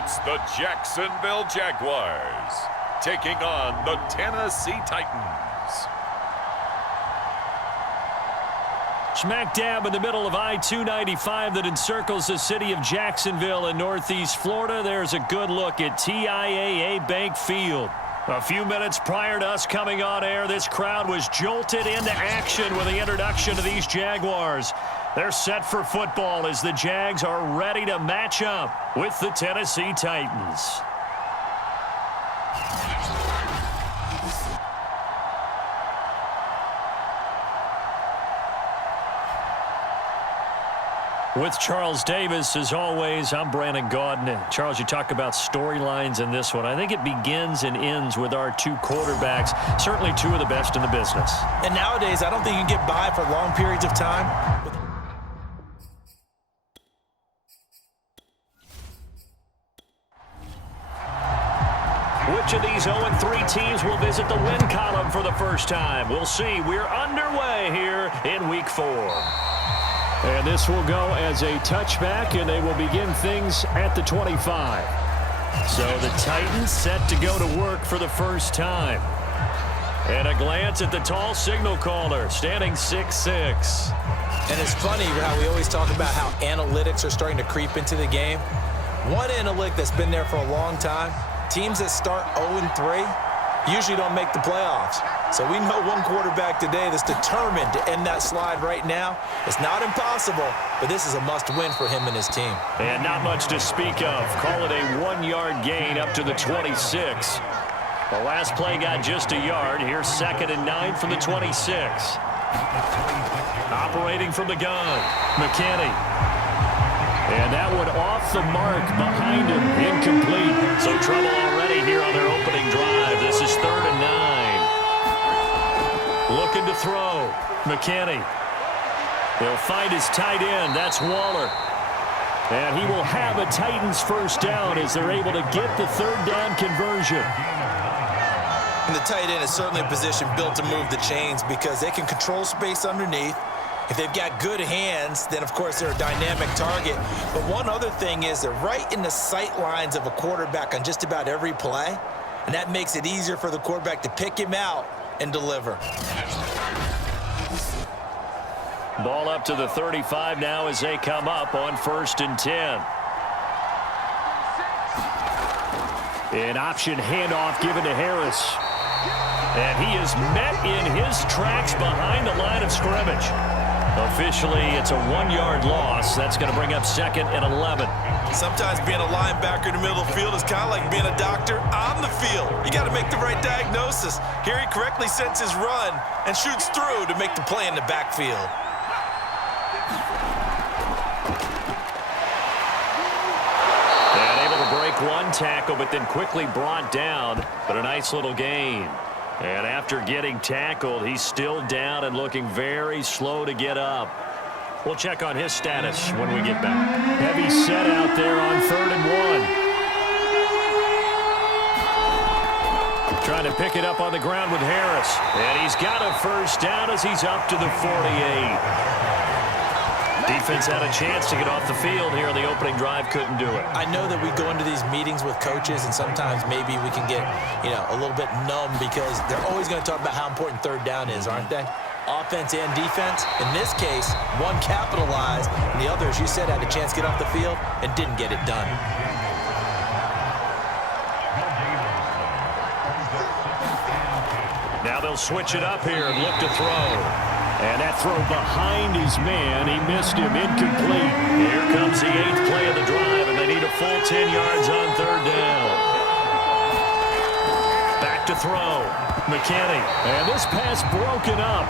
It's the Jacksonville Jaguars taking on the Tennessee Titans. Smack dab in the middle of I-295 that encircles the city of Jacksonville in northeast Florida. There's a good look at TIAA Bank Field. A few minutes prior to us coming on air, this crowd was jolted into action with the introduction of these Jaguars. They're set for football as the Jags are ready to match up with the Tennessee Titans. With Charles Davis, as always, I'm Brandon Gaudin. Charles, you talk about storylines in this one. I think it begins and ends with our two quarterbacks, certainly two of the best in the business. And nowadays, I don't think you can get by for long periods of time. Which of these 0-3 teams will visit the win column for the first time? We'll see. We're underway here in Week 4. And this will go as a touchback, and they will begin things at the 25. So the Titans set to go to work for the first time. And a glance at the tall signal caller, standing 6'6". And it's funny how we always talk about how analytics are starting to creep into the game. One analytic that's been there for a long time, teams that start 0-3 usually don't make the playoffs. So we know one quarterback today that's determined to end that slide right now. It's not impossible, but this is a must-win for him and his team. And not much to speak of. Call it a 1-yard gain up to the 26. The last play got just a yard. Here's 2nd and 9 from the 26. Operating from the gun, McKinney. And that one off the mark behind him, incomplete. So trouble already here on their opening drive. This is 3rd and 9. Looking to throw, McKinney. He'll find his tight end, that's Waller. And he will have a Titans first down as they're able to get the 3rd down conversion. And the tight end is certainly a position built to move the chains because they can control space underneath. If they've got good hands, then, of course, they're a dynamic target. But one other thing is they're right in the sight lines of a quarterback on just about every play, and that makes it easier for the quarterback to pick him out and deliver. Ball up to the 35 now as they come up on 1st and 10. An option handoff given to Harris. And he is met in his tracks behind the line of scrimmage. Officially, it's a 1-yard loss. That's going to bring up 2nd and 11. Sometimes being a linebacker in the middle of the field is kind of like being a doctor on the field. You got to make the right diagnosis. Here he correctly sets his run and shoots through to make the play in the backfield. And able to break one tackle, but then quickly brought down. But a nice little gain. And after getting tackled, he's still down and looking very slow to get up. We'll check on his status when we get back. Heavy set out there on 3rd and 1. Trying to pick it up on the ground with Harris. And he's got a first down as he's up to the 48. Defense had a chance to get off the field here on the opening drive, couldn't do it. I know that we go into these meetings with coaches, and sometimes maybe we can get, a little bit numb because they're always going to talk about how important 3rd down is, aren't they? Offense and defense. In this case, one capitalized, and the other, as you said, had a chance to get off the field and didn't get it done. Now they'll switch it up here and look to throw. And that throw behind his man, he missed him, incomplete. Here comes the 8th play of the drive, and they need a full 10 yards on 3rd down. Back to throw, McKinney. And this pass broken up.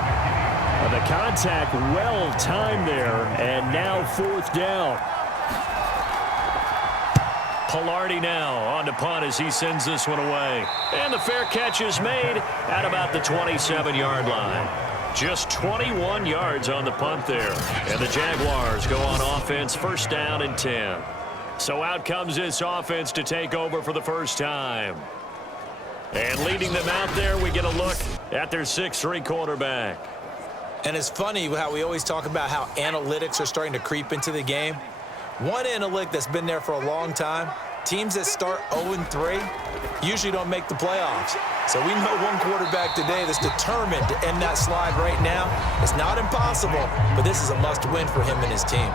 The contact well timed there, and now 4th down. Pilardi now on to punt as he sends this one away. And the fair catch is made at about the 27-yard line. Just 21 yards on the punt there. And the Jaguars go on offense, 1st down and 10. So out comes this offense to take over for the first time. And leading them out there, we get a look at their 6'3" quarterback. And it's funny how we always talk about how analytics are starting to creep into the game. One analytic that's been there for a long time, Teams that start 0-3 usually don't make the playoffs. So we know one quarterback today that's determined to end that slide right now. It's not impossible, but this is a must-win for him and his team.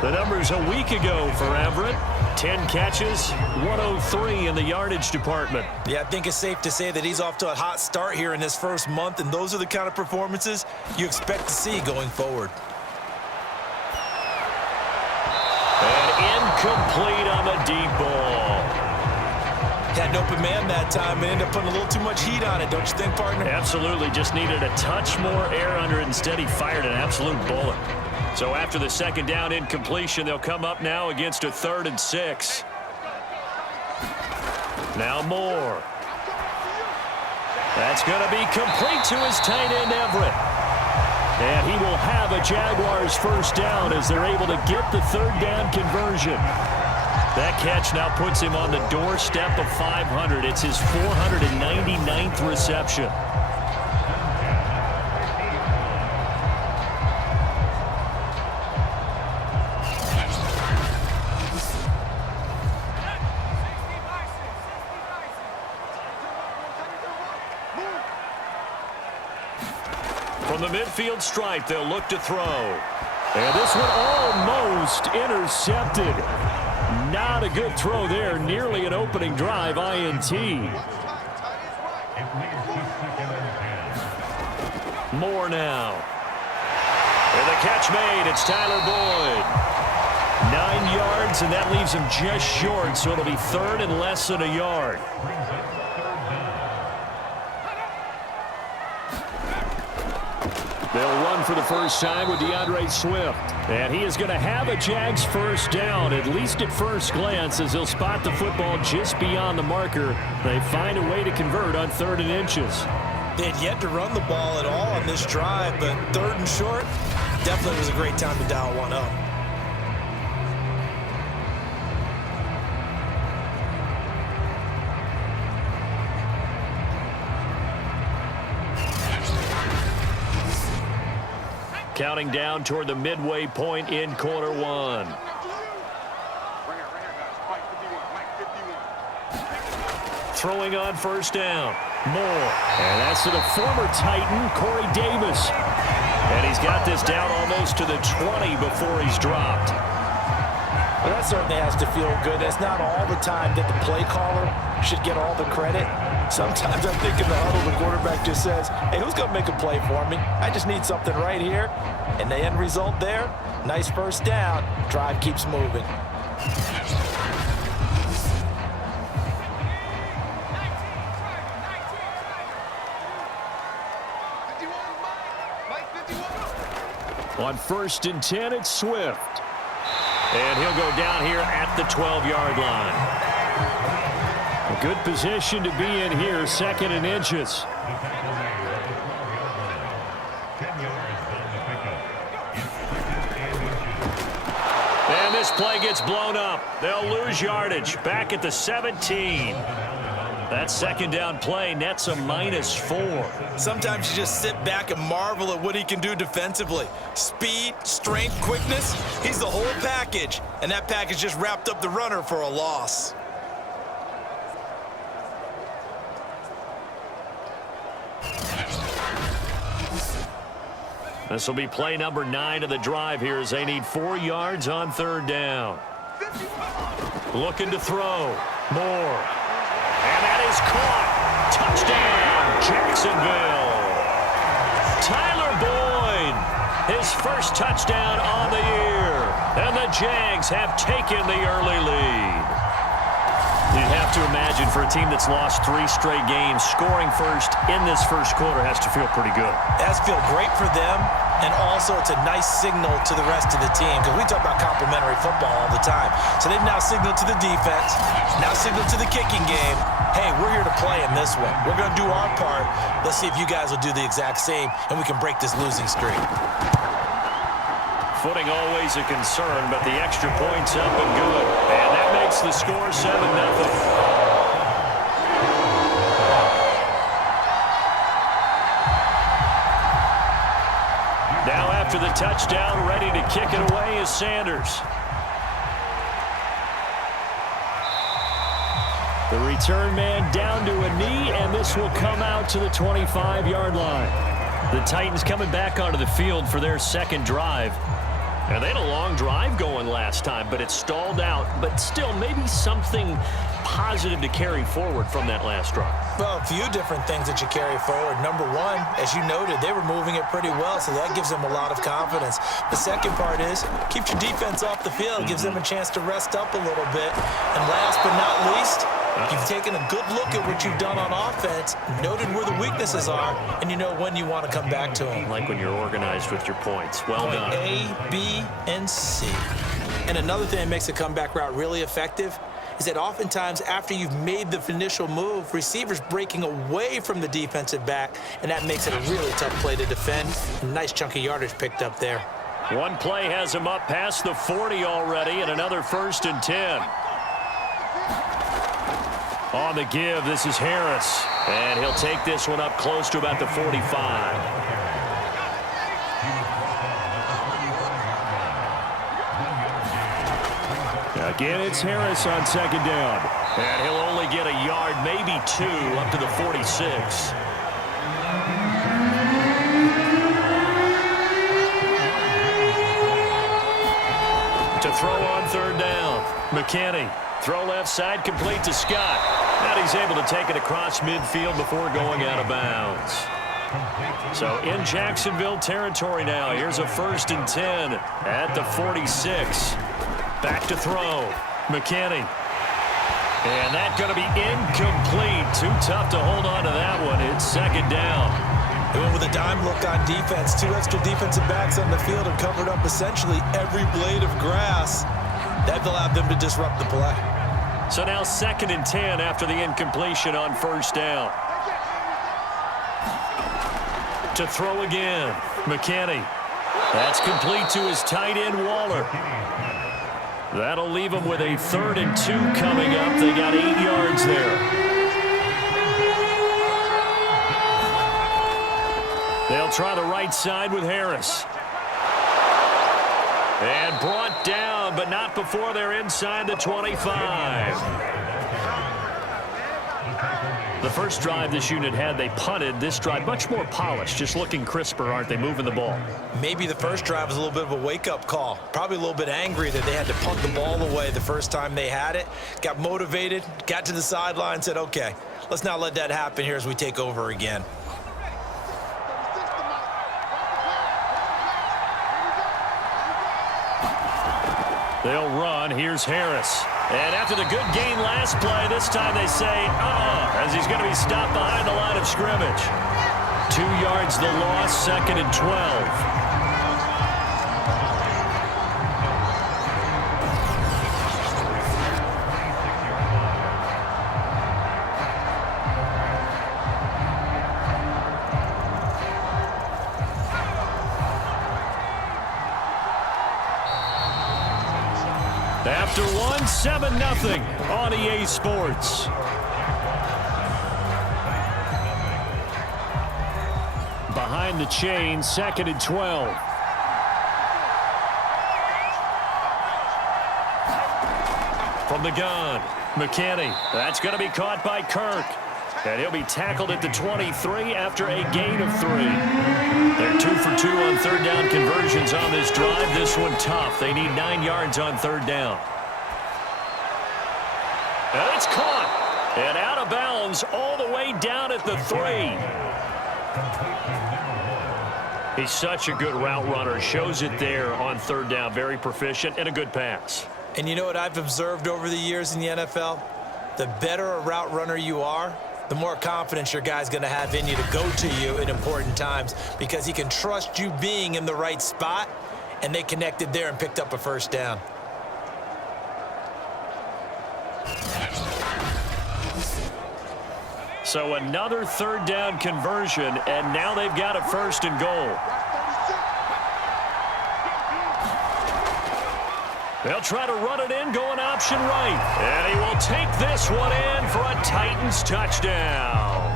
The numbers a week ago for Everett. 10 catches, 103 in the yardage department. Yeah, I think it's safe to say that he's off to a hot start here in this first month, and those are the kind of performances you expect to see going forward. And incomplete on the deep ball. Had an open man that time and ended up putting a little too much heat on it, don't you think, partner? Absolutely, just needed a touch more air under it. Instead, he fired an absolute bullet. So after the second down incompletion, they'll come up now against a 3rd and 6. Now Moore. That's going to be complete to his tight end, Everett. And he will have a Jaguars first down as they're able to get the 3rd down conversion. That catch now puts him on the doorstep of 500. It's his 499th reception. From the midfield stripe, they'll look to throw. And this one almost intercepted. Not a good throw there. Nearly an opening drive INT. Moore now. And the catch made. It's Tyler Boyd. 9 yards, and that leaves him just short, so it'll be 3rd and less than a yard. They'll run for the first time with DeAndre Swift. And he is going to have a Jags first down, at least at first glance, as he'll spot the football just beyond the marker. They find a way to convert on 3rd and inches. They had yet to run the ball at all on this drive, but 3rd and short definitely was a great time to dial one up. Counting down toward the midway point in quarter 1. Throwing on first down. Moore. And that's to the former Titan, Corey Davis. And he's got this down almost to the 20 before he's dropped. Well, that certainly has to feel good. It's not all the time that the play caller should get all the credit. Sometimes I think in the huddle, the quarterback just says, hey, who's going to make a play for me? I just need something right here. And the end result there, nice first down. Drive keeps moving. On 1st and 10, it's Swift. And he'll go down here at the 12-yard line. A good position to be in here, 2nd and inches. And this play gets blown up. They'll lose yardage. Back at the 17. That 2nd down play nets a -4. Sometimes you just sit back and marvel at what he can do defensively. Speed, strength, quickness, he's the whole package. And that package just wrapped up the runner for a loss. This will be play number 9 of the drive here as they need 4 yards on 3rd down. Looking to throw. Moore. And that is caught. Touchdown, Jacksonville. Tyler Boyd, his first touchdown on the year. And the Jags have taken the early lead. You'd have to imagine for a team that's lost 3 straight games, scoring first in this first quarter has to feel pretty good. It has to feel great for them, and also it's a nice signal to the rest of the team, because we talk about complimentary football all the time. So they've now signaled to the defense, now signaled to the kicking game, hey, we're here to play in this one. We're going to do our part. Let's see if you guys will do the exact same, and we can break this losing streak. Footing always a concern, but the extra point's up and good. And that makes the score 7-0. Now after the touchdown, ready to kick it away is Sanders. The return man down to a knee, and this will come out to the 25-yard line. The Titans coming back onto the field for their second drive. And they had a long drive going last time, but it stalled out. But still, maybe something positive to carry forward from that last drive. Well, a few different things that you carry forward. Number one, as you noted, they were moving it pretty well, so that gives them a lot of confidence. The second part is, keeps your defense off the field, gives them a chance to rest up a little bit. And last but not least, you've taken a good look at what you've done on offense, noted where the weaknesses are, and you know when you want to come back to them. Like when you're organized with your points. Well done. A, B, and C. And another thing that makes a comeback route really effective is that oftentimes after you've made the initial move, receivers breaking away from the defensive back, and that makes it a really tough play to defend. A nice chunk of yardage picked up there. One play has him up past the 40 already, and another 1st and 10. On the give, this is Harris, and he'll take this one up close to about the 45. Again, it's Harris on second down. And he'll only get a yard, maybe 2, up to the 46. To throw on third down. McKinney. Throw left side, complete to Scott. And he's able to take it across midfield before going out of bounds. So in Jacksonville territory now. Here's a 1st and 10 at the 46. Back to throw. McKinney. And that's going to be incomplete. Too tough to hold on to that one. It's second down. They went with a dime look on defense. 2 extra defensive backs on the field and covered up essentially every blade of grass. That allowed them to disrupt the play. So now 2nd and 10 after the incompletion on 1st down. To throw again. McKinney. That's complete to his tight end, Waller. That'll leave them with a 3rd and 2 coming up. They got 8 yards there. They'll try the right side with Harris. And brought down, but not before they're inside the 25. The first drive this unit had, they punted. This drive, much more polished, just looking crisper, aren't they, moving the ball? Maybe the first drive was a little bit of a wake-up call. Probably a little bit angry that they had to punt the ball away the first time they had it. Got motivated, got to the sideline, said, okay, let's not let that happen here as we take over again. They'll run. Here's Harris. And after the good gain last play, this time they say, as he's going to be stopped behind the line of scrimmage. 2 yards the loss, 2nd and 12. After one, 7-0 on EA Sports. Behind the chain, 2nd and 12. From the gun, McKinney. That's going to be caught by Kirk. And he'll be tackled at the 23 after a gain of 3. They're 2 for 2 on 3rd down conversions on this drive. This one tough. They need 9 yards on 3rd down. And it's caught. And out of bounds all the way down at the 3. He's such a good route runner. Shows it there on 3rd down. Very proficient and a good pass. And you know what I've observed over the years in the NFL? The better a route runner you are, the more confidence your guy's going to have in you to go to you in important times because he can trust you being in the right spot, and they connected there and picked up a 1st down. So another 3rd down conversion, and now they've got a 1st and goal. They'll try to run it in, going option right. And he will take this one in for a Titans touchdown.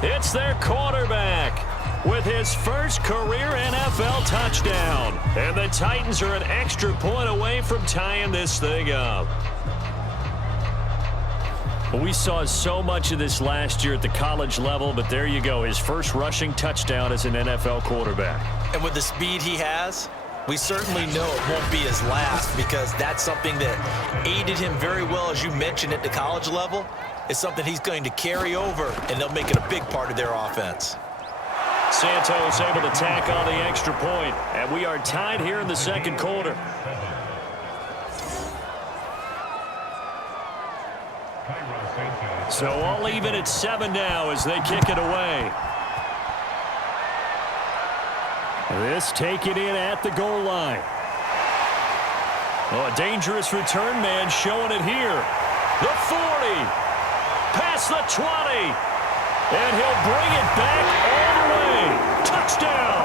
It's their quarterback with his first career NFL touchdown. And the Titans are an extra point away from tying this thing up. Well, we saw so much of this last year at the college level, but there you go. His first rushing touchdown as an NFL quarterback. And with the speed he has, we certainly know it won't be his last, because that's something that aided him very well, as you mentioned, at the college level. It's something he's going to carry over, and they'll make it a big part of their offense. Santos able to tack on the extra point, and we are tied here in the second quarter. So all even at 7 now as they kick it away. This taken in at the goal line. Oh, a dangerous return man showing it here. The 40. Past the 20. And he'll bring it back all the way. Touchdown.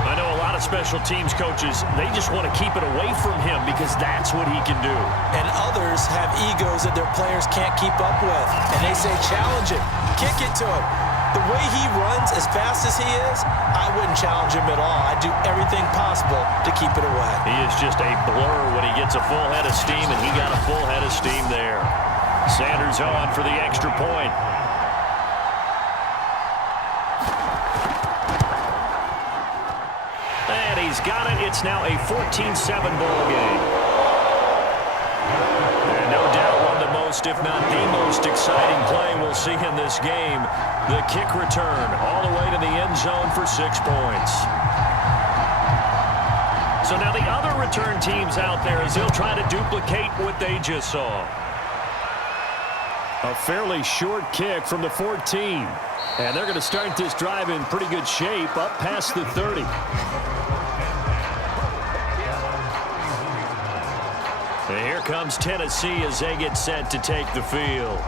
I know a lot of special teams coaches, they just want to keep it away from him because that's what he can do. And others have egos that their players can't keep up with. And they say, challenge him, kick it to him. The way he runs as fast as he is, I wouldn't challenge him at all. I'd do everything possible to keep it away. He is just a blur when he gets a full head of steam, and he got a full head of steam there. Sanders on for the extra point. And he's got it. It's now a 14-7 ball game. And no doubt one of the most, if not the most exciting play we'll see in this game. The kick return all the way to the end zone for 6 points. So now the other return teams out there as they'll try to duplicate what they just saw. A fairly short kick from the 14. And they're going to start this drive in pretty good shape up past the 30. And here comes Tennessee as they get set to take the field.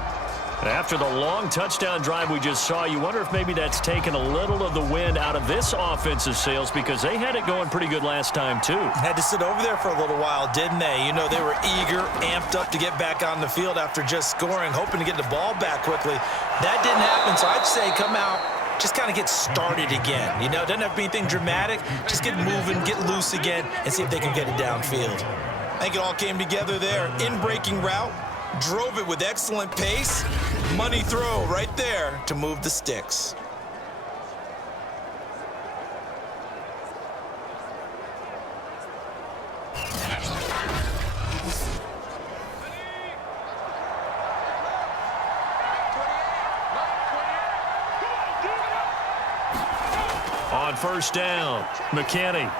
After the long touchdown drive we just saw, you wonder if maybe that's taken a little of the wind out of this offensive sails, because they had it going pretty good last time too. Had to sit over there for a little while, didn't they? You know, they were eager, amped up to get back on the field after just scoring, hoping to get the ball back quickly. That didn't happen, so I'd say come out, just kind of get started again. You know, doesn't have to be anything dramatic. Just get moving, get loose again, and see if they can get it downfield. I think it all came together there. In-breaking route. Drove it with excellent pace. Money throw right there to move the sticks. On first down, McKinney.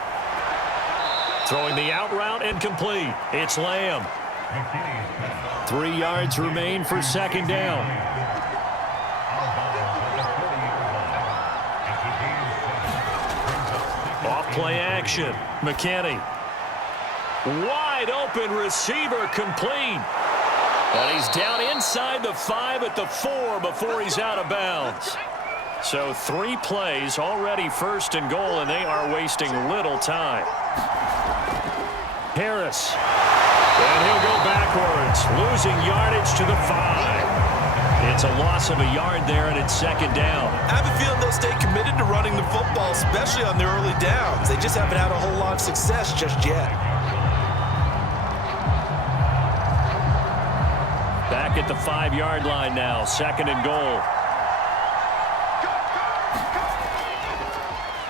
Throwing the out route and complete. It's Lamb. 3 yards remain for second down. Off play action. McKinney. Wide open receiver complete. And he's down inside the 5 at the 4 before he's out of bounds. So 3 plays already first and goal, and they are wasting little time. Harris. And he'll go backwards, losing yardage to the 5. It's a loss of a yard there, and it's second down. I have a feeling they'll stay committed to running the football, especially on their early downs. They just haven't had a whole lot of success just yet. Back at the 5-yard line now, second and goal.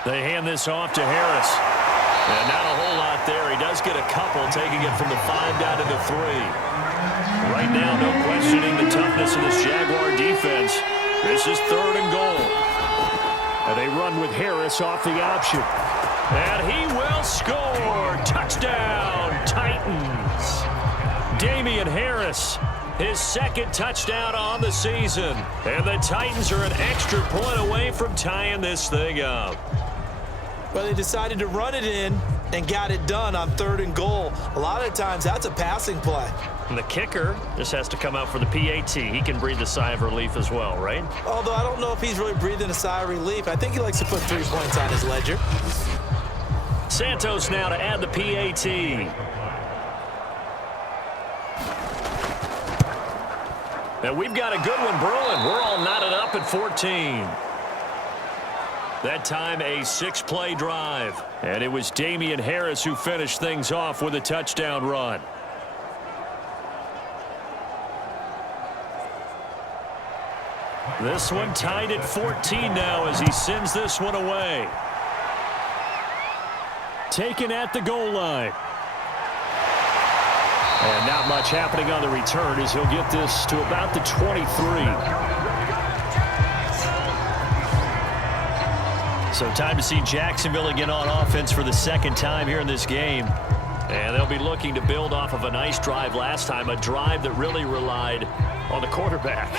They hand this off to Harris. And not a whole lot there. He does get a couple, taking it from the 5 down to the 3. Right now, no questioning the toughness of this Jaguar defense. This is third and goal. And they run with Harris off the option. And he will score. Touchdown, Titans. Damian Harris, his second touchdown on the season. And the Titans are an extra point away from tying this thing up. Well, they decided to run it in and got it done on third and goal. A lot of times, that's a passing play. And the kicker just has to come out for the PAT. He can breathe a sigh of relief as well, right? Although I don't know if he's really breathing a sigh of relief. I think he likes to put 3 points on his ledger. Santos now to add the PAT. And we've got a good one brewing. We're all knotted up at 14. That time a 6-play drive. And it was Damian Harris who finished things off with a touchdown run. This one tied at 14 now as he sends this one away. Taken at the goal line. And not much happening on the return as he'll get this to about the 23. So time to see Jacksonville again on offense for the second time here in this game. And they'll be looking to build off of a nice drive last time, a drive that really relied on the quarterback.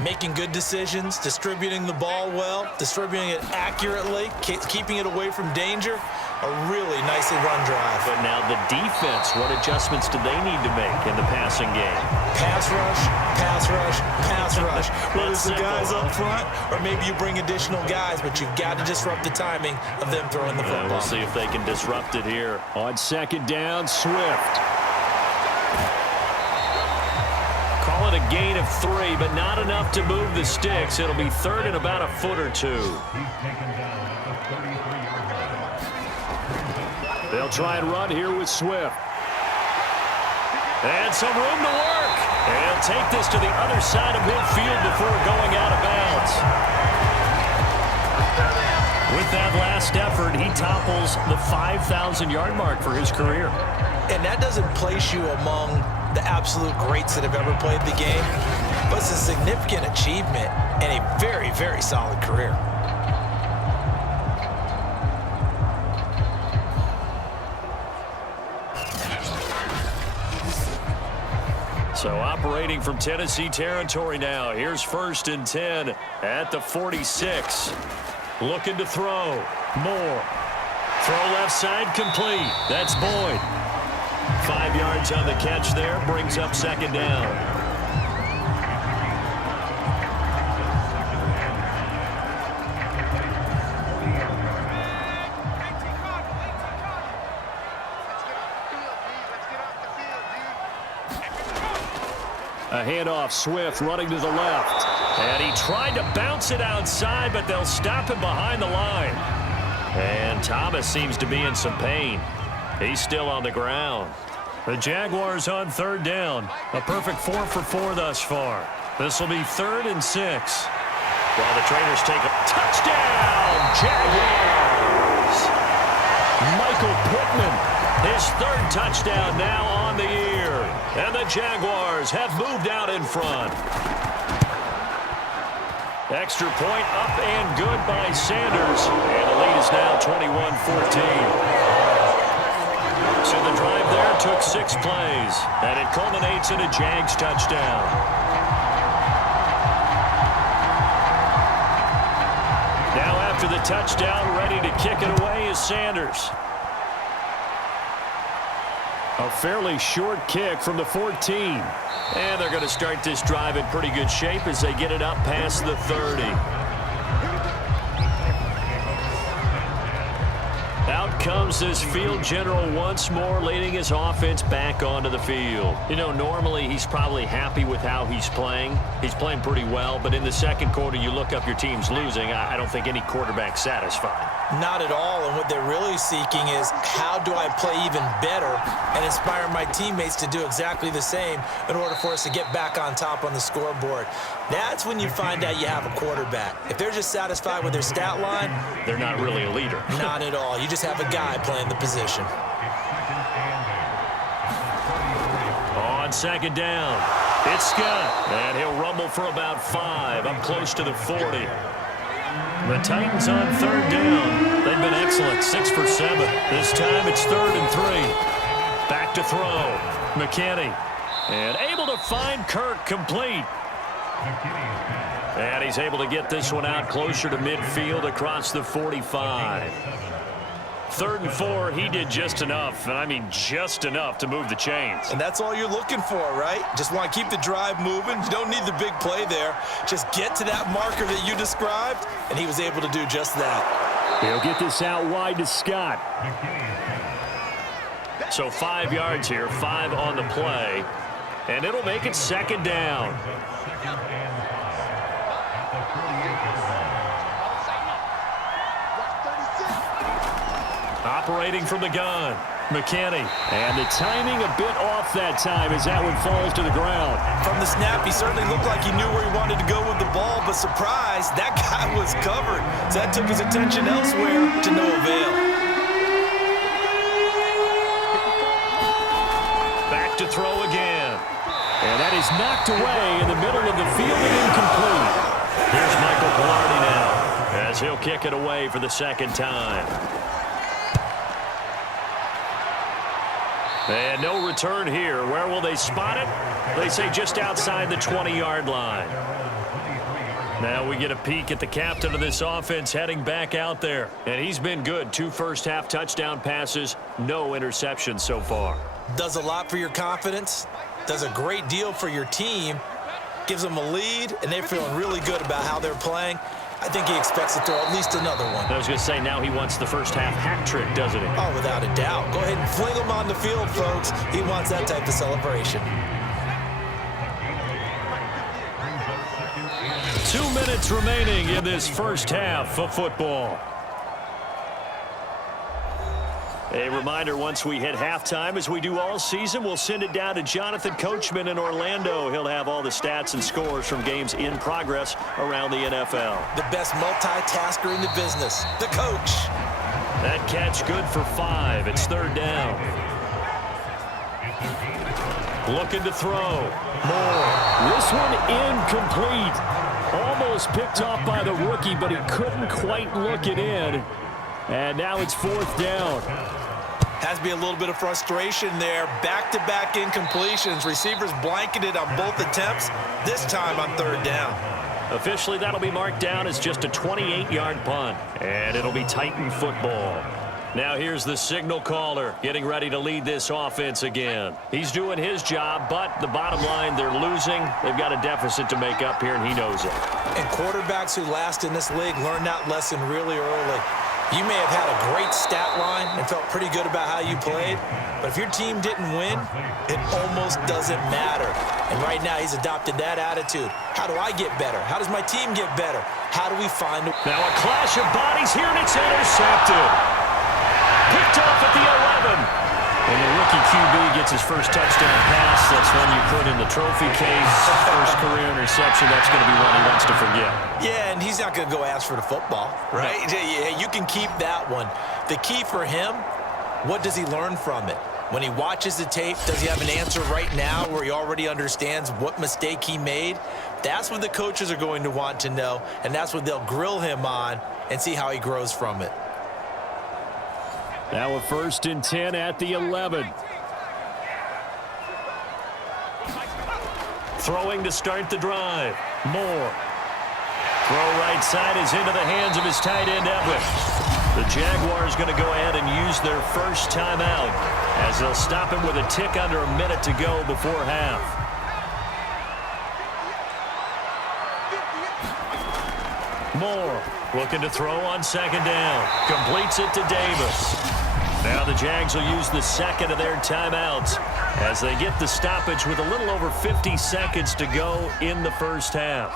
Making good decisions, distributing the ball well, distributing it accurately, keeping it away from danger. A really nicely run drive. But now the defense, what adjustments do they need to make in the passing game? Pass rush, pass rush, pass rush. Whether it's the guys up front or maybe you bring additional guys, but you've got to disrupt the timing of them throwing the football. We'll see if they can disrupt it here. On second down, Swift. Call it a gain of 3, but not enough to move the sticks. It'll be third and about a foot or two. They'll try and run here with Swift. And some room to work. And he'll take this to the other side of midfield before going out of bounds. With that last effort, he topples the 5,000-yard mark for his career. And that doesn't place you among the absolute greats that have ever played the game, but it's a significant achievement and a very, very solid career. So operating from Tennessee territory now. Here's 1st and 10 at the 46. Looking to throw. Moore. Throw left side complete. That's Boyd. 5 yards on the catch there. Brings up second down. A handoff, Swift running to the left. And he tried to bounce it outside, but they'll stop him behind the line. And Thomas seems to be in some pain. He's still on the ground. The Jaguars on third down. A perfect 4 for 4 thus far. This will be 3rd and 6. While the Trainers take a touchdown, Jaguars! Michael Pittman, his 3rd touchdown now on the year. And the Jaguars have moved out in front. Extra point up and good by Sanders. And the lead is now 21-14. So the drive there took 6 plays. And it culminates in a Jags touchdown. Now after the touchdown, ready to kick it away is Sanders. A fairly short kick from the 14. And they're going to start this drive in pretty good shape as they get it up past the 30. Out comes this field general once more, leading his offense back onto the field. You know, normally he's probably happy with how he's playing. He's playing pretty well, but in the second quarter, you look up your team's losing. I don't think any quarterback's satisfied. Not at all, and what they're really seeking is how do I play even better and inspire my teammates to do exactly the same in order for us to get back on top on the scoreboard. That's when you find out you have a quarterback. If they're just satisfied with their stat line, they're not really a leader. Not at all. You just have a guy playing the position. On second down, it's Scott, and he'll rumble for about 5, up close to the 40. The Titans on third down. They've been excellent, 6 for 7. This time it's 3rd and 3. Back to throw. McKinney. And able to find Kirk complete. And he's able to get this one out closer to midfield across the 45. 3rd and 4, he did just enough, and I mean just enough to move the chains. And that's all you're looking for, right? Just want to keep the drive moving. You don't need the big play there. Just get to that marker that you described, and he was able to do just that. He'll get this out wide to Scott. So 5 yards here, 5 on the play, and it'll make it second down. Separating from the gun. McKinney. And the timing a bit off that time as that one falls to the ground. From the snap, he certainly looked like he knew where he wanted to go with the ball, but surprise, that guy was covered. So that took his attention elsewhere to no avail. Back to throw again. And that is knocked away in the middle of the field and incomplete. Here's Michael Pilardi now as he'll kick it away for the second time. And no return here. Where will they spot it? They say just outside the 20-yard line. Now we get a peek at the captain of this offense heading back out there. And he's been good. 2 first-half touchdown passes, no interceptions so far. Does a lot for your confidence. Does a great deal for your team. Gives them a lead, and they're feeling really good about how they're playing. I think he expects to throw at least another one. I was going to say, now he wants the first-half hat trick, doesn't he? Oh, without a doubt. Go ahead and fling him on the field, folks. He wants that type of celebration. 2 minutes remaining in this first half of football. A reminder, once we hit halftime, as we do all season, we'll send it down to Jonathan Coachman in Orlando. He'll have all the stats and scores from games in progress around the NFL. The best multitasker in the business, the coach. That catch good for 5. It's third down. Looking to throw. Moore. This one incomplete. Almost picked off by the rookie, but he couldn't quite look it in. And now it's fourth down. Has to be a little bit of frustration there. Back-to-back incompletions. Receivers blanketed on both attempts, this time on third down. Officially, that'll be marked down as just a 28-yard punt. And it'll be Titan football. Now here's the signal caller getting ready to lead this offense again. He's doing his job, but the bottom line, they're losing. They've got a deficit to make up here, and he knows it. And quarterbacks who last in this league learn that lesson really early. You may have had a great stat line and felt pretty good about how you played, but if your team didn't win, it almost doesn't matter. And right now, he's adopted that attitude. How do I get better? How does my team get better? How do we find... Now a clash of bodies here, and it's intercepted. Picked off at the 11. And the rookie QB gets his first touchdown pass. That's one you put in the trophy case. First career interception, that's going to be one he wants to forget. Yeah, and he's not going to go ask for the football, right? Yeah, you can keep that one. The key for him, what does he learn from it? When he watches the tape, does he have an answer right now where he already understands what mistake he made? That's what the coaches are going to want to know, and that's what they'll grill him on and see how he grows from it. Now a 1st and 10 at the 11. Throwing to start the drive. Moore. Throw right side is into the hands of his tight end, Everett. The Jaguars going to go ahead and use their first timeout as they'll stop him with a tick under a minute to go before half. Moore looking to throw on second down. Completes it to Davis. Now the Jags will use the second of their timeouts as they get the stoppage with a little over 50 seconds to go in the first half.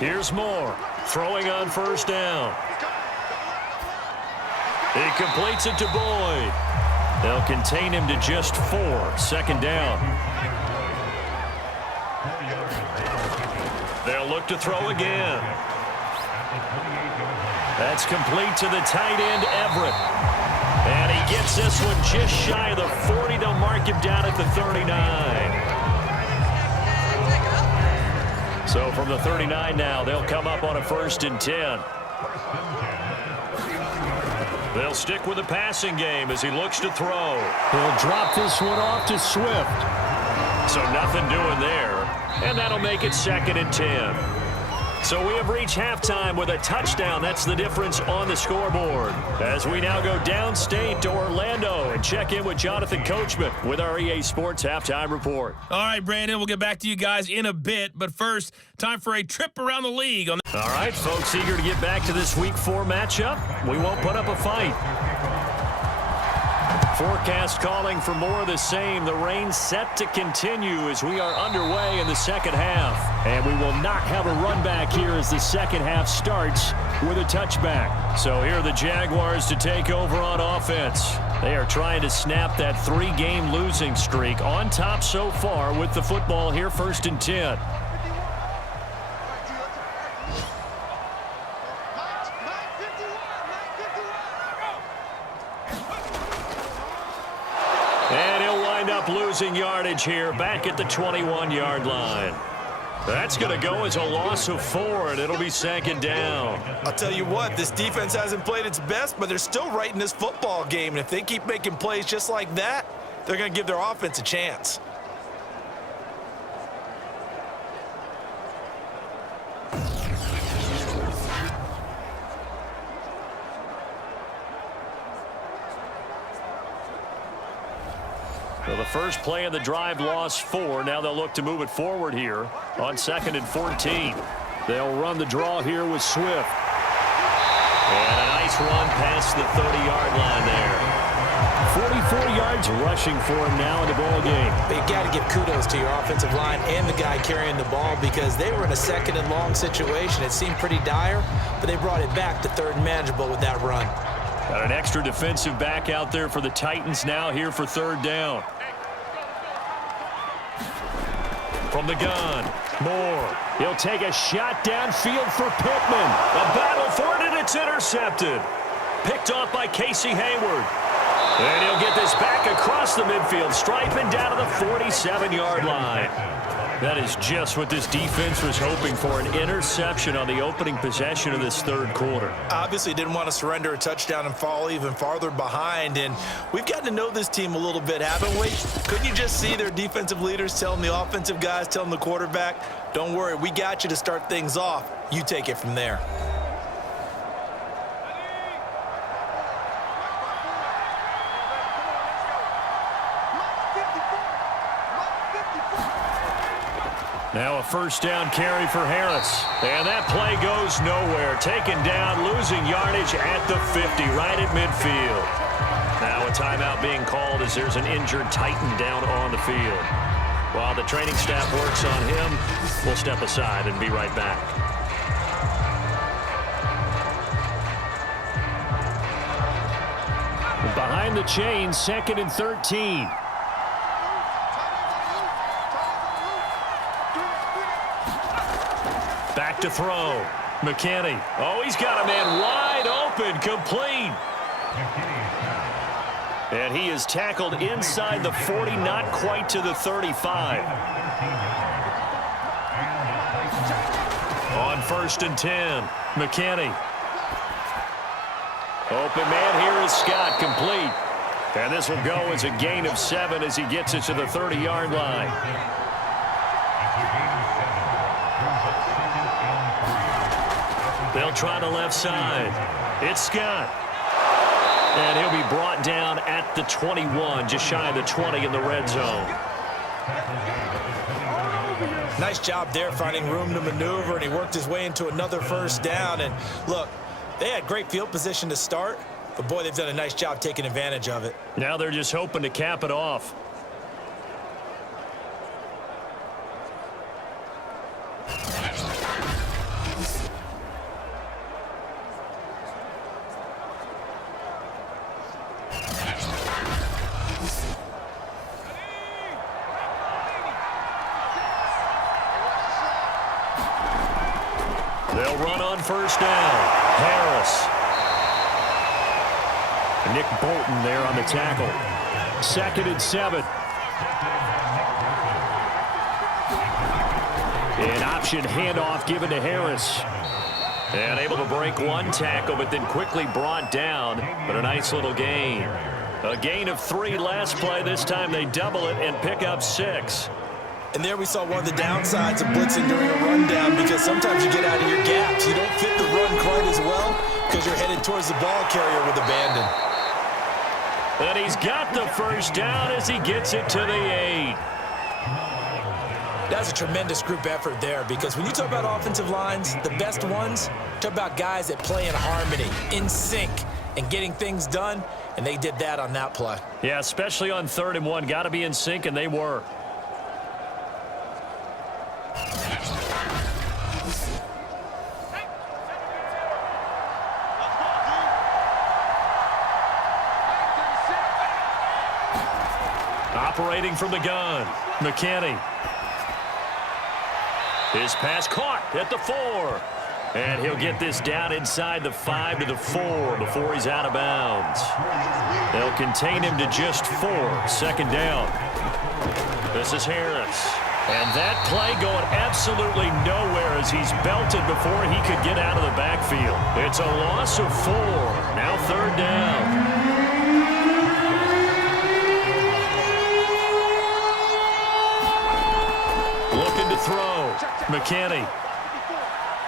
Here's Moore throwing on first down. He completes it to Boyd. They'll contain him to just 4. Second down. They'll look to throw again. That's complete to the tight end, Everett. And he gets this one just shy of the 40. They'll mark him down at the 39. So from the 39 now, they'll come up on a 1st and 10. They'll stick with the passing game as he looks to throw. He'll drop this one off to Swift. So nothing doing there. And that'll make it 2nd and 10. So we have reached halftime with a touchdown. That's the difference on the scoreboard. As we now go downstate to Orlando and check in with Jonathan Coachman with our EA Sports Halftime Report. All right, Brandon, we'll get back to you guys in a bit. But first, time for a trip around the league. All right, folks, eager to get back to this Week 4 matchup. We won't put up a fight. forecast calling for more of the same. The rain set to continue as we are underway in the second half. And we will not have a run back here as the second half starts with a touchback. So here are the Jaguars to take over on offense. They are trying to snap that 3-game losing streak. On top so far with the football here, 1st and 10. And he'll wind up losing yardage here back at the 21-yard line. That's going to go as a loss of 4, and it'll be 2nd down. I'll tell you what, this defense hasn't played its best, but they're still right in this football game. And if they keep making plays just like that, they're going to give their offense a chance. So the first play of the drive lost 4. Now they'll look to move it forward here on 2nd and 14. They'll run the draw here with Swift. And a nice run past the 30-yard line there. 44 yards rushing for him now in the ball game. But you got to give kudos to your offensive line and the guy carrying the ball because they were in a 2nd and long situation. It seemed pretty dire, but they brought it back to 3rd and manageable with that run. Got an extra defensive back out there for the Titans now here for 3rd down. From the gun, Moore. He'll take a shot downfield for Pittman. A battle for it, and it's intercepted. Picked off by Casey Hayward. And he'll get this back across the midfield, striping down to the 47-yard line. That is just what this defense was hoping for, an interception on the opening possession of this 3rd quarter. Obviously didn't want to surrender a touchdown and fall even farther behind, and we've gotten to know this team a little bit, haven't we? Couldn't you just see their defensive leaders telling the offensive guys, telling the quarterback, don't worry, we got you to start things off. You take it from there. Now a 1st down carry for Harris. And that play goes nowhere. Taken down, losing yardage at the 50, right at midfield. Now a timeout being called as there's an injured Titan down on the field. While the training staff works on him, we'll step aside and be right back. Behind the chains, 2nd and 13. Back to throw. McKinney. Oh, he's got a man wide open, complete. And he is tackled inside the 40, not quite to the 35. On 1st and 10, McKinney. Open man here is Scott, complete. And this will go as a gain of 7 as he gets it to the 30-yard line. They'll try the left side. It's Scott. And he'll be brought down at the 21, just shy of the 20 in the red zone. Nice job there finding room to maneuver, and he worked his way into another 1st down. And look, they had great field position to start, but boy, they've done a nice job taking advantage of it. Now they're just hoping to cap it off. They'll run on 1st down. Harris. Nick Bolton there on the tackle. 2nd and 7. An option handoff given to Harris. And able to break one tackle, but then quickly brought down. But a nice little gain. A gain of 3 last play. This time they double it and pick up 6. And there we saw one of the downsides of blitzing during a rundown, because sometimes you get out of your gaps. You don't fit the run quite as well because you're headed towards the ball carrier with abandon. And he's got the 1st down as he gets it to the 8. That's a tremendous group effort there, because when you talk about offensive lines, the best ones, talk about guys that play in harmony, in sync. and getting things done, and they did that on that play. Yeah, especially on 3rd and 1. Got to be in sync, and they were. Operating from the gun, McKinney. His pass caught at the 4. And he'll get this down inside the 5 to the 4 before he's out of bounds. They'll contain him to just 4. 2nd down. This is Harris. And that play going absolutely nowhere as he's belted before he could get out of the backfield. It's a loss of 4. Now 3rd down. Looking to throw. McKinney.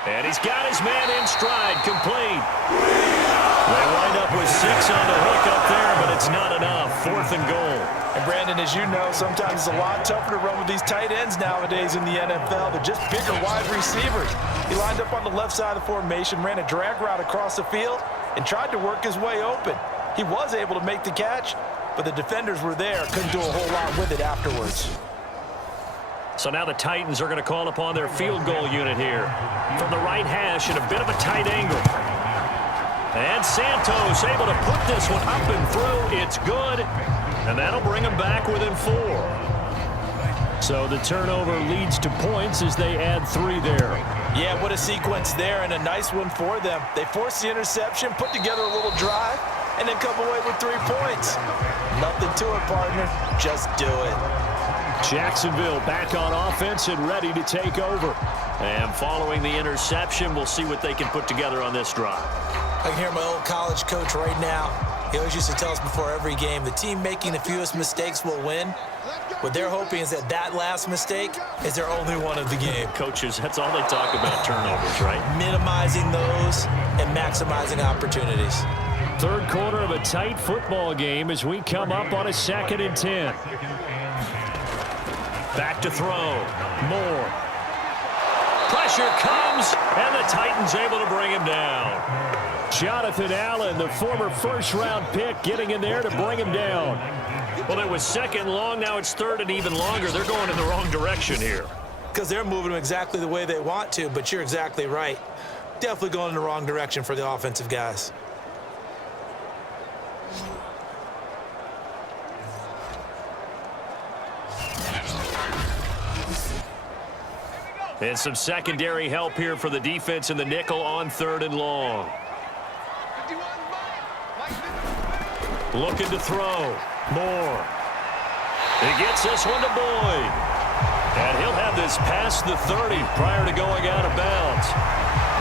And he's got his man in stride, complete. They wind up with 6 on the hook up there, but it's not enough. 4th and goal. And Brandon, as you know, sometimes it's a lot tougher to run with these tight ends nowadays in the NFL. They're just bigger wide receivers. He lined up on the left side of the formation, ran a drag route across the field, and tried to work his way open. He was able to make the catch, but the defenders were there, couldn't do a whole lot with it afterwards. So now the Titans are going to call upon their field goal unit here. From the right hash at a bit of a tight angle. And Santos able to put this one up and through. It's good. And that'll bring them back within 4. So the turnover leads to points as they add 3 there. Yeah, what a sequence there, and a nice one for them. They forced the interception, put together a little drive, and then come away with 3 points. Nothing to it, partner. Just do it. Jacksonville back on offense and ready to take over. And following the interception, we'll see what they can put together on this drive. I can hear my old college coach right now. He always used to tell us before every game, the team making the fewest mistakes will win. What they're hoping is that that last mistake is their only one of the game. Coaches, that's all they talk about, turnovers, right? Minimizing those and maximizing opportunities. 3rd quarter of a tight football game as we come up on a 2nd and 10. Back to throw. Moore. Pressure comes, and the Titans able to bring him down. Jonathan Allen, the former 1st-round pick, getting in there to bring him down. Well, it was 2nd long. Now it's 3rd and even longer. They're going in the wrong direction here. Because they're moving them exactly the way they want to, but you're exactly right. Definitely going in the wrong direction for the offensive guys. And some secondary help here for the defense in the nickel on 3rd and long. Looking to throw. Moore. He gets this one to Boyd. And he'll have this past the 30 prior to going out of bounds.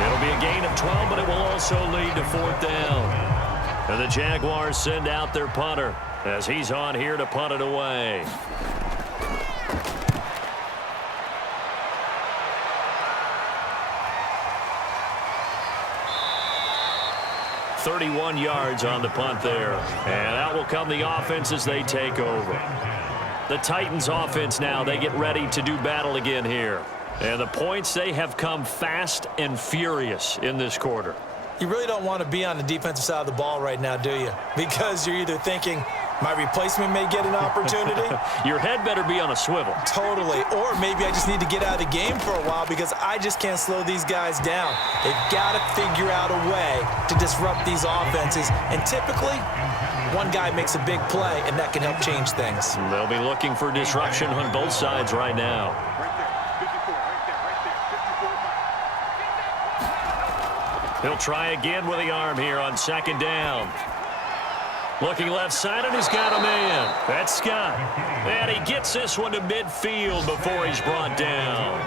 It'll be a gain of 12, but it will also lead to 4th down. And the Jaguars send out their punter as he's on here to punt it away. 31 yards on the punt there. And out will come the offense as they take over. The Titans offense now, they get ready to do battle again here. And the points, they have come fast and furious in this quarter. You really don't want to be on the defensive side of the ball right now, do you? Because you're either thinking, my replacement may get an opportunity. Your head better be on a swivel. Totally. Or maybe I just need to get out of the game for a while because I just can't slow these guys down. They've got to figure out a way to disrupt these offenses. And typically, one guy makes a big play, and that can help change things. They'll be looking for disruption on both sides right now. He'll try again with the arm here on 2nd down. Looking left side, and he's got a man. That's Scott. And he gets this one to midfield before he's brought down.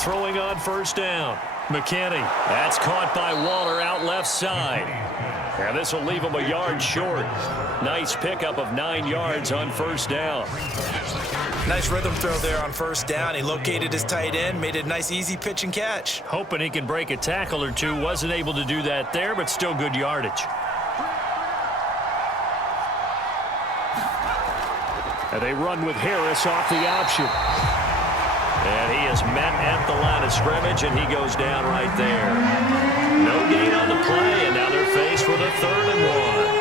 Throwing on 1st down. McKinney. That's caught by Waller out left side. And this will leave him a yard short. Nice pickup of 9 yards on 1st down. Nice rhythm throw there on 1st down. He located his tight end, made a nice easy pitch and catch. Hoping he can break a tackle or two. Wasn't able to do that there, but still good yardage. And they run with Harris off the option. And he is met at the line of scrimmage, and he goes down right there. No gain on the play, and now they're faced with a 3rd and 1.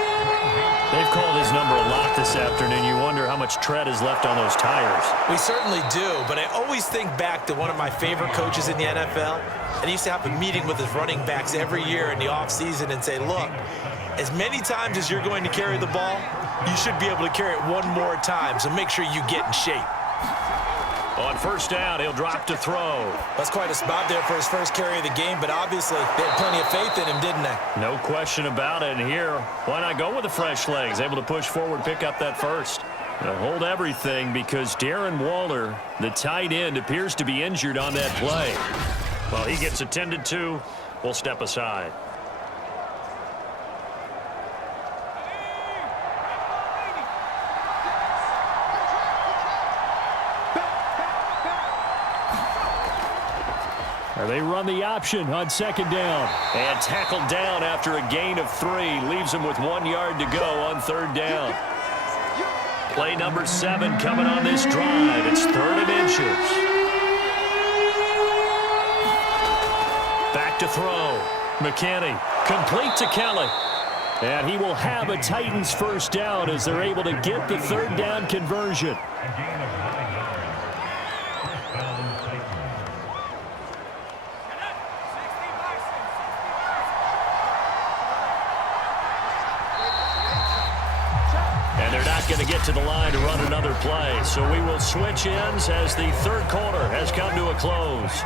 They've called his number a lot this afternoon. You wonder how much tread is left on those tires. We certainly do, but I always think back to one of my favorite coaches in the NFL. And he used to have a meeting with his running backs every year in the offseason and say, look, as many times as you're going to carry the ball, you should be able to carry it one more time, so make sure you get in shape. On 1st down, he'll drop to throw. That's quite a spot there for his first carry of the game, but obviously they had plenty of faith in him, didn't they? No question about it. And here, why not go with the fresh legs? Able to push forward, pick up that first. Now hold everything because Darren Waller, the tight end, appears to be injured on that play. Well, he gets attended to. We'll step aside. They run the option on 2nd down. And tackled down after a gain of 3. Leaves him with 1 yard to go on 3rd down. Play number 7 coming on this drive. It's 3rd and inches. Back to throw. McKinney. Complete to Kelly. And he will have a Titans first down as they're able to get the 3rd down conversion. Going to get to the line to run another play. So we will switch ends as the 3rd quarter has come to a close.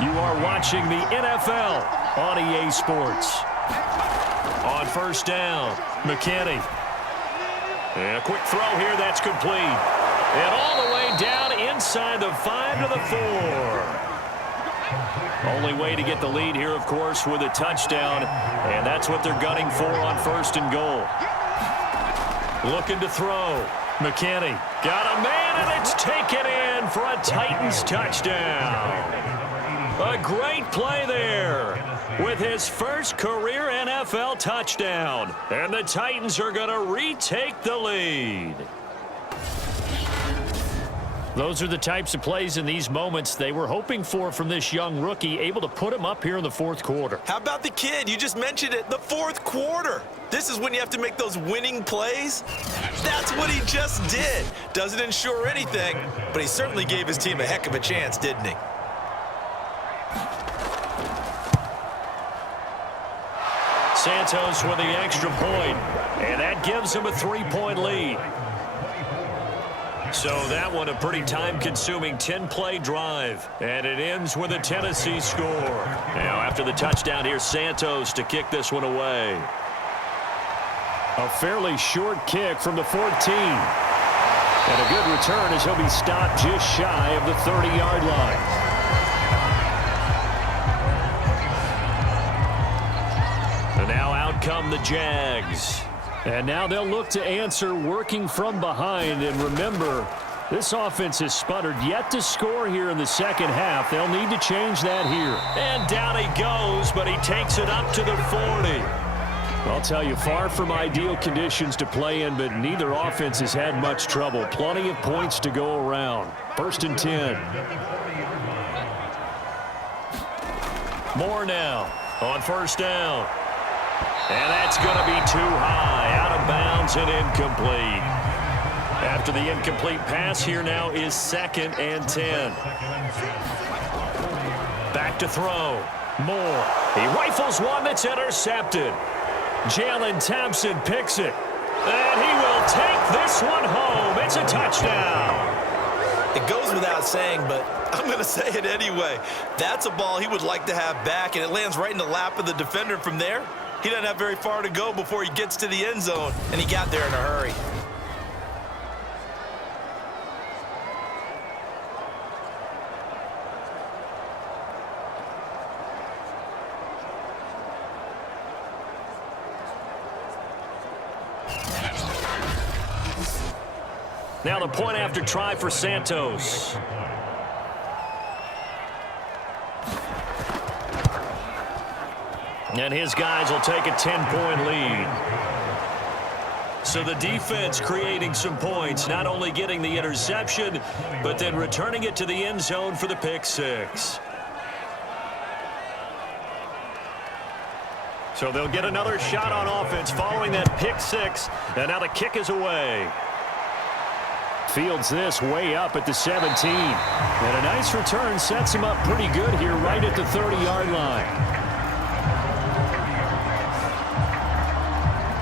You are watching the NFL on EA Sports. On 1st down, McKinney. And a quick throw here, that's complete. And all the way down inside the 5 to the 4. Only way to get the lead here, of course, with a touchdown. And that's what they're gunning for on 1st and goal. Looking to throw. McKinney got a man, and it's taken in for a Titans touchdown. A great play there with his first career NFL touchdown. And the Titans are going to retake the lead. Those are the types of plays in these moments they were hoping for from this young rookie, able to put him up here in the 4th quarter. How about the kid? You just mentioned it, the 4th quarter. This is when you have to make those winning plays. That's what he just did. Doesn't ensure anything, but he certainly gave his team a heck of a chance, didn't he? Santos with the extra point, and that gives him a 3-point lead. So that one a pretty time-consuming 10-play drive, and it ends with a Tennessee score. Now after the touchdown, here's Santos to kick this one away. A fairly short kick from the 14. And a good return as he'll be stopped just shy of the 30-yard line. And now out come the Jags. And now they'll look to answer working from behind. And remember, this offense has sputtered yet to score here in the 2nd half. They'll need to change that here. And down he goes, but he takes it up to the 40. I'll tell you, far from ideal conditions to play in, but neither offense has had much trouble. Plenty of points to go around. 1st and 10. More now on 1st down. And that's going to be too high, out of bounds and incomplete. After the incomplete pass, here now is 2nd and 10. Back to throw. Moore. He rifles one that's intercepted. Jalen Thompson picks it. And he will take this one home. It's a touchdown. It goes without saying, but I'm going to say it anyway. That's a ball he would like to have back, and it lands right in the lap of the defender from there. He doesn't have very far to go before he gets to the end zone, and he got there in a hurry. Now the point after try for Santos. And his guys will take a 10-point lead. So the defense creating some points, not only getting the interception, but then returning it to the end zone for the pick six. So they'll get another shot on offense following that pick six, and now the kick is away. Fields this way up at the 17. And a nice return sets him up pretty good here right at the 30-yard line.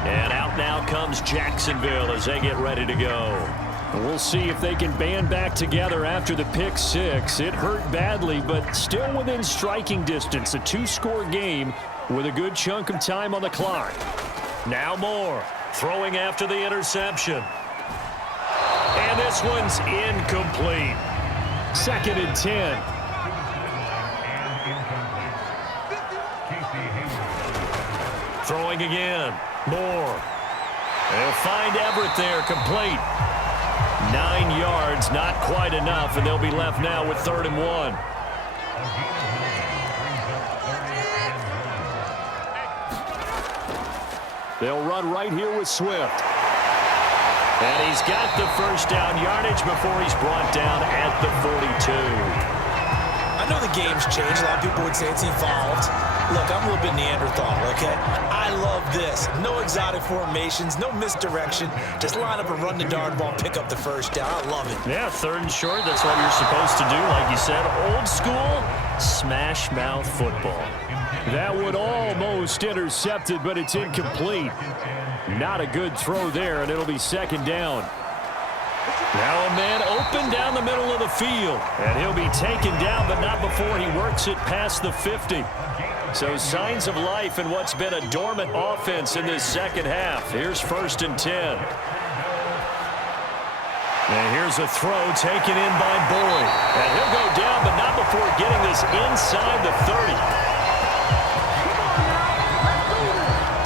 And out now comes Jacksonville as they get ready to go. We'll see if they can band back together after the pick six. It hurt badly, but still within striking distance. A two-score game with a good chunk of time on the clock. Now Moore throwing after the interception. And this one's incomplete. 2nd and 10. Throwing again. Moore. They'll find Everett there, complete. 9 yards, not quite enough, and they'll be left now with 3rd and 1. They'll run right here with Swift. And he's got the first down yardage before he's brought down at the 42. I know the game's changed. A lot of people would say it's evolved. Look, I'm a little bit Neanderthal, okay? I love this. No exotic formations, no misdirection. Just line up and run the darn ball, pick up the first down. I love it. Yeah, 3rd and short. That's what you're supposed to do. Like you said, old school, smash mouth football. That would almost intercepted, but it's incomplete. Not a good throw there, and it'll be 2nd down. Now a man open down the middle of the field, and he'll be taken down, but not before he works it past the 50. So signs of life in what's been a dormant offense in this second half. Here's 1st and 10. And here's a throw taken in by Boyd. And he'll go down, but not before getting this inside the 30.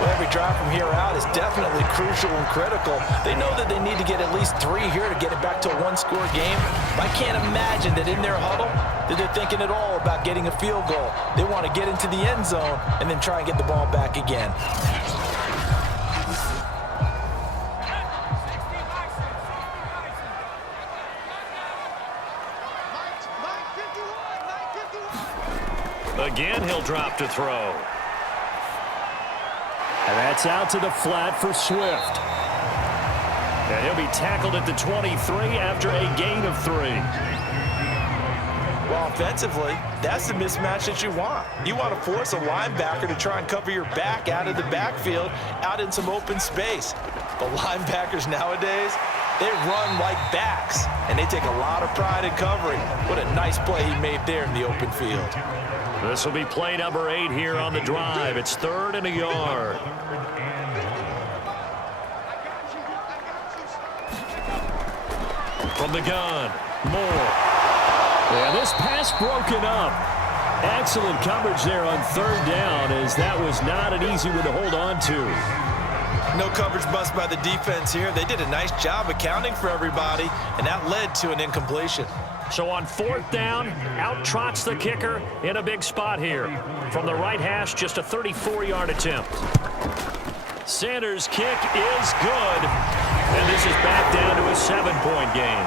Every drive from here out is definitely crucial and critical. They know that they need to get at least 3 here to get it back to a one-score game. But I can't imagine that in their huddle that they're thinking at all about getting a field goal. They want to get into the end zone and then try and get the ball back again. Again, he'll drop to throw. And that's out to the flat for Swift. And he'll be tackled at the 23 after a gain of 3. Well, offensively, that's the mismatch that you want. You want to force a linebacker to try and cover your back out of the backfield, out in some open space. The linebackers nowadays, they run like backs, and they take a lot of pride in covering. What a nice play he made there in the open field. This will be play number 8 here on the drive. It's 3rd and a yard. From the gun, Moore. Yeah, this pass broken up. Excellent coverage there on 3rd down, as that was not an easy one to hold on to. No coverage bust by the defense here. They did a nice job accounting for everybody, and that led to an incompletion. So on 4th down, out trots the kicker in a big spot here. From the right hash, just a 34-yard attempt. Sanders' kick is good. And this is back down to a 7-point game.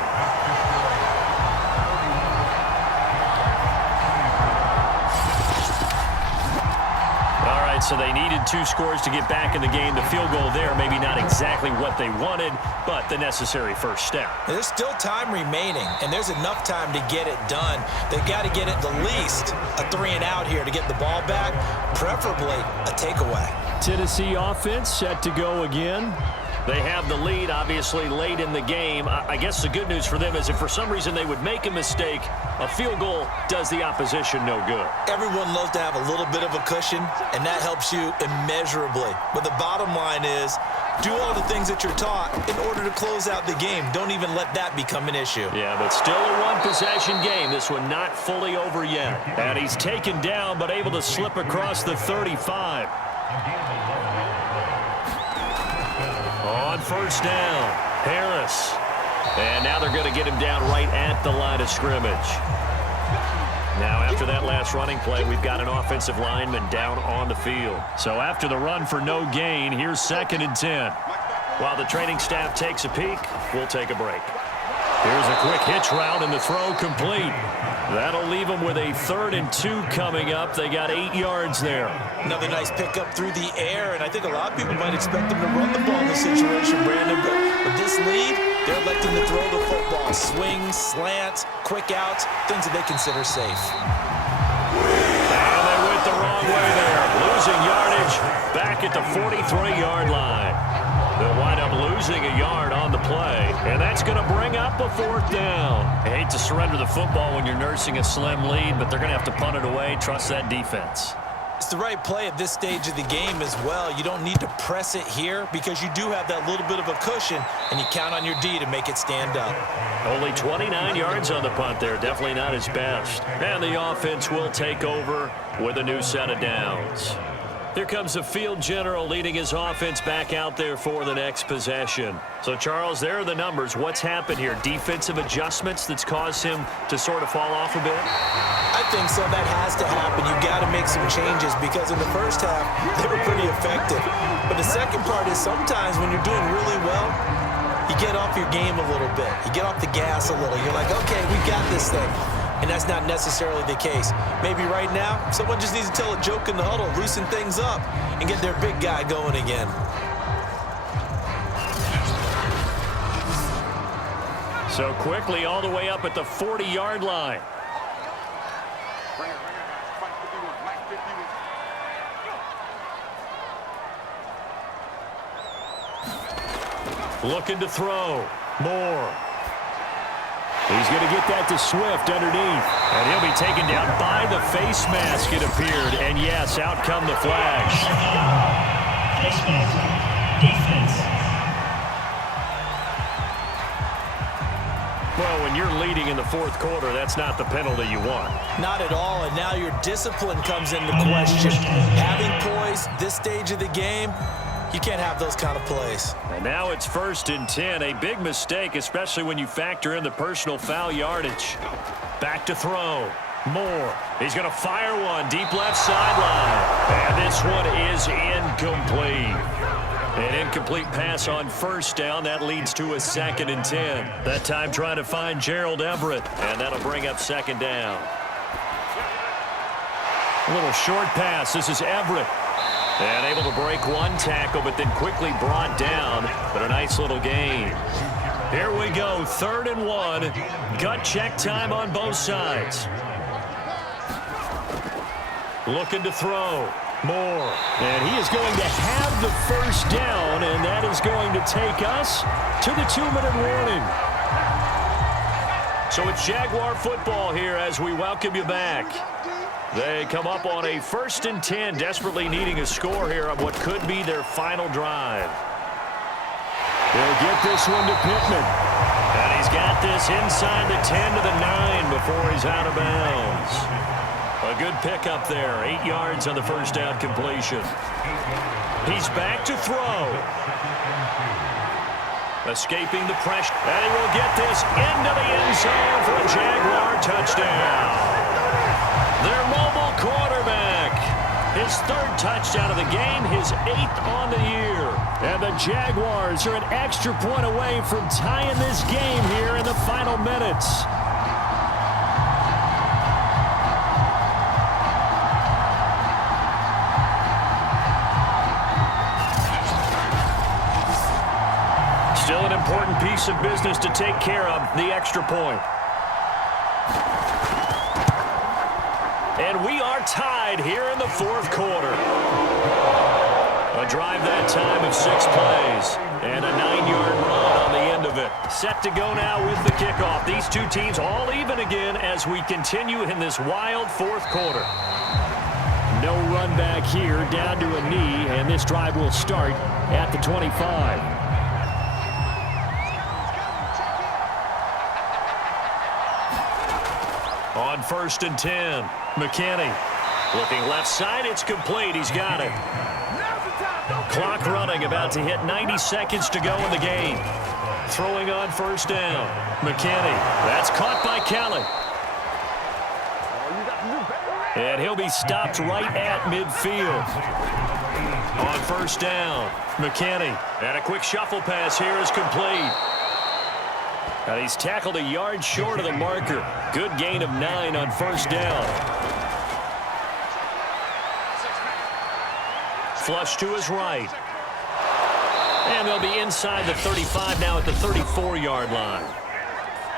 All right, so they needed 2 scores to get back in the game. The field goal there, maybe not exactly what they wanted, but the necessary first step. There's still time remaining, and there's enough time to get it done. They've got to get at the least a 3-and-out here to get the ball back, preferably a takeaway. Tennessee offense set to go again. They have the lead, obviously, late in the game. I guess the good news for them is if for some reason they would make a mistake, a field goal does the opposition no good. Everyone loves to have a little bit of a cushion, and that helps you immeasurably. But the bottom line is, do all the things that you're taught in order to close out the game. Don't even let that become an issue. Yeah, but still a one-possession game. This one not fully over yet. And he's taken down, but able to slip across the 35. On 1st down, Harris. And now they're going to get him down right at the line of scrimmage. Now, after that last running play, we've got an offensive lineman down on the field. So after the run for no gain, here's 2nd and 10. While the training staff takes a peek, we'll take a break. Here's a quick hitch route, and the throw complete. That'll leave them with a 3rd and 2 coming up. They got 8 yards there. Another nice pickup through the air, and I think a lot of people might expect them to run the ball in this situation, Brandon. But with this lead, they're electing to throw the football. Swings, slants, quick outs, things that they consider safe. And they went the wrong way there. Losing yardage back at the 43-yard line. They'll wind up losing a yard on the play, and that's going to bring up a 4th down. I hate to surrender the football when you're nursing a slim lead, but they're going to have to punt it away. Trust that defense. It's the right play at this stage of the game as well. You don't need to press it here because you do have that little bit of a cushion, and you count on your D to make it stand up. Only 29 yards on the punt there. Definitely not his best. And the offense will take over with a new set of downs. Here comes the field general leading his offense back out there for the next possession. So, Charles, there are the numbers. What's happened here? Defensive adjustments that's caused him to sort of fall off a bit? I think so. That has to happen. You've got to make some changes because in the first half, they were pretty effective. But the second part is sometimes when you're doing really well, you get off your game a little bit. You get off the gas a little. You're like, okay, we got this thing. And that's not necessarily the case. Maybe right now, someone just needs to tell a joke in the huddle, loosen things up, and get their big guy going again. So quickly all the way up at the 40-yard line. Looking to throw. Moore. He's going to get that to Swift underneath. And he'll be taken down by the face mask, it appeared. And, yes, out come the flags. Face mask. Defense. Well, when you're leading in the 4th quarter, that's not the penalty you want. Not at all, and now your discipline comes into question. Having poise this stage of the game, you can't have those kind of plays. And now it's 1st and 10. A big mistake, especially when you factor in the personal foul yardage. Back to throw. Moore. He's going to fire one deep left sideline. And this one is incomplete. An incomplete pass on 1st down. That leads to a 2nd and 10. That time trying to find Gerald Everett. And that'll bring up 2nd down. A little short pass. This is Everett. And able to break one tackle, but then quickly brought down. But a nice little gain. Here we go, 3rd and 1. Gut check time on both sides. Looking to throw. Moore. And he is going to have the 1st down, and that is going to take us to the 2-minute warning. So it's Jaguar football here as we welcome you back. They come up on a 1st and 10, desperately needing a score here on what could be their final drive. They'll get this one to Pittman. And he's got this inside the 10 to the 9 before he's out of bounds. A good pickup there, 8 yards on the 1st down completion. He's back to throw. Escaping the pressure. And he will get this into the end zone for a Jaguar touchdown. Their mobile quarterback. His 3rd touchdown of the game, his 8th on the year. And the Jaguars are an extra point away from tying this game here in the final minutes. Still an important piece of business to take care of, the extra point. And we are tied here in the 4th quarter. A drive that time of 6 plays. And a 9-yard run on the end of it. Set to go now with the kickoff. These two teams all even again as we continue in this wild 4th quarter. No run back here, down to a knee. And this drive will start at the 25. On 1st and 10, McKinney looking left side. It's complete. He's got it. Clock running, about to hit 90 seconds to go in the game. Throwing on 1st down. McKinney. That's caught by Kelly. And he'll be stopped right at midfield. On first down, McKinney. And a quick shuffle pass here is complete. And he's tackled a yard short of the marker. Good gain of 9 on first down. Flush to his right. And they'll be inside the 35 now at the 34-yard line.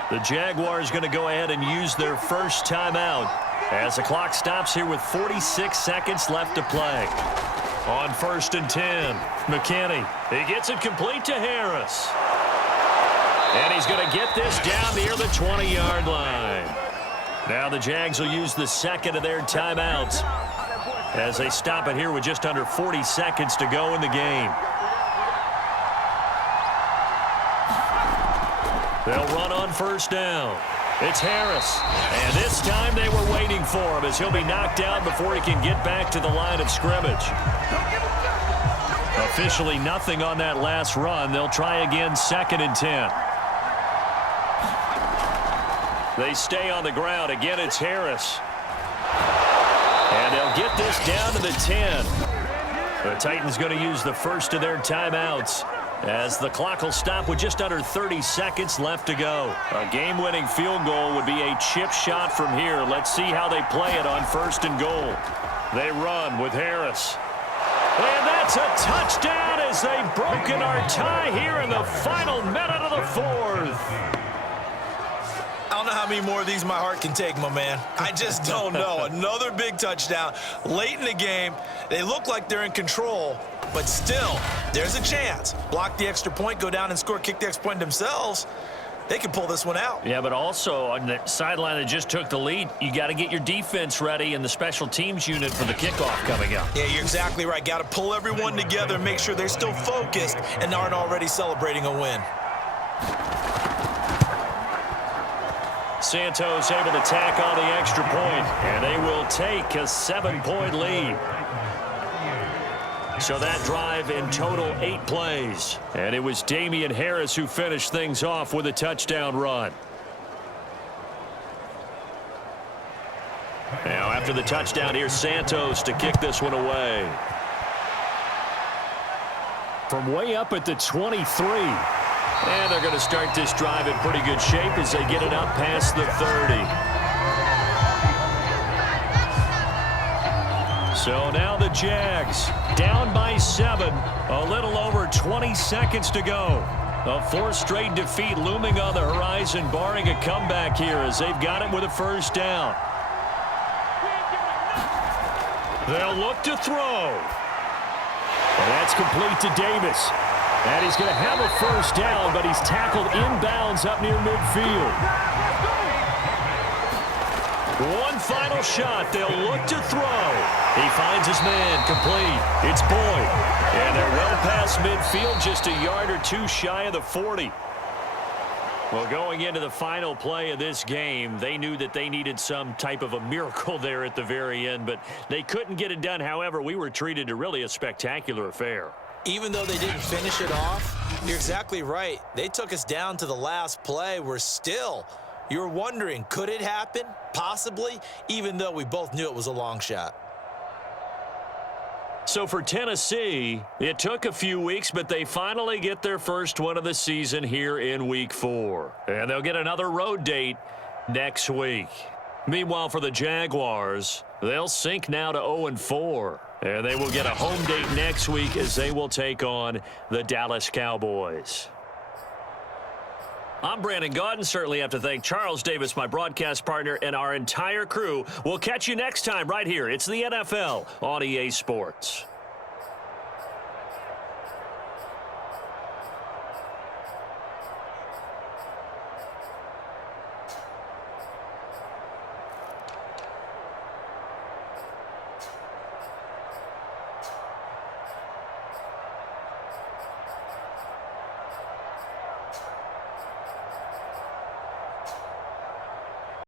The Jaguars going to go ahead and use their first timeout as the clock stops here with 46 seconds left to play. On first and 10, McKinney. He gets it complete to Harris. And he's going to get this down near the 20-yard line. Now the Jags will use the second of their timeouts as they stop it here with just under 40 seconds to go in the game. They'll run on first down. It's Harris. And this time they were waiting for him as he'll be knocked down before he can get back to the line of scrimmage. Officially nothing on that last run. They'll try again second and 10. They stay on the ground. Again, it's Harris. And they'll get this down to the 10. The Titans going to use the first of their timeouts as the clock will stop with just under 30 seconds left to go. A game-winning field goal would be a chip shot from here. Let's see how they play it on first and goal. They run with Harris. And that's a touchdown as they've broken our tie here in the final minute of the fourth. I don't know how many more of these my heart can take, my man. I just don't know. Another big touchdown late in the game. They look like they're in control, but still, there's a chance. Block the extra point, go down and score, kick the extra point themselves. They can pull this one out. Yeah, but also on the sideline that just took the lead, you got to get your defense ready and the special teams unit for the kickoff coming up. Yeah, you're exactly right. Got to pull everyone together and make sure they're still focused and aren't already celebrating a win. Santos able to tack on the extra point, and they will take a 7-point lead. So that drive in total 8 plays. And it was Damian Harris who finished things off with a touchdown run. Now after the touchdown, here's Santos to kick this one away. From way up at the 23. And they're going to start this drive in pretty good shape as they get it up past the 30. So now the Jags down by 7. A little over 20 seconds to go. A 4th straight defeat looming on the horizon, barring a comeback here as they've got it with a first down. They'll look to throw. And that's complete to Davis. And he's going to have a first down, but he's tackled inbounds up near midfield. One final shot. They'll look to throw. He finds his man complete. It's Boyd. And they're well past midfield, just a yard or two shy of the 40. Well, going into the final play of this game, they knew that they needed some type of a miracle there at the very end, but they couldn't get it done. However, we were treated to really a spectacular affair. Even though they didn't finish it off, you're exactly right. They took us down to the last play. You're wondering, could it happen? Possibly, even though we both knew it was a long shot. So for Tennessee, it took a few weeks, but they finally get their first one of the season here in Week 4. And they'll get another road date next week. Meanwhile, for the Jaguars, they'll sink now to 0-4. And they will get a home date next week as they will take on the Dallas Cowboys. I'm Brandon Gaudin. Certainly have to thank Charles Davis, my broadcast partner, and our entire crew. We'll catch you next time right here. It's the NFL on EA Sports.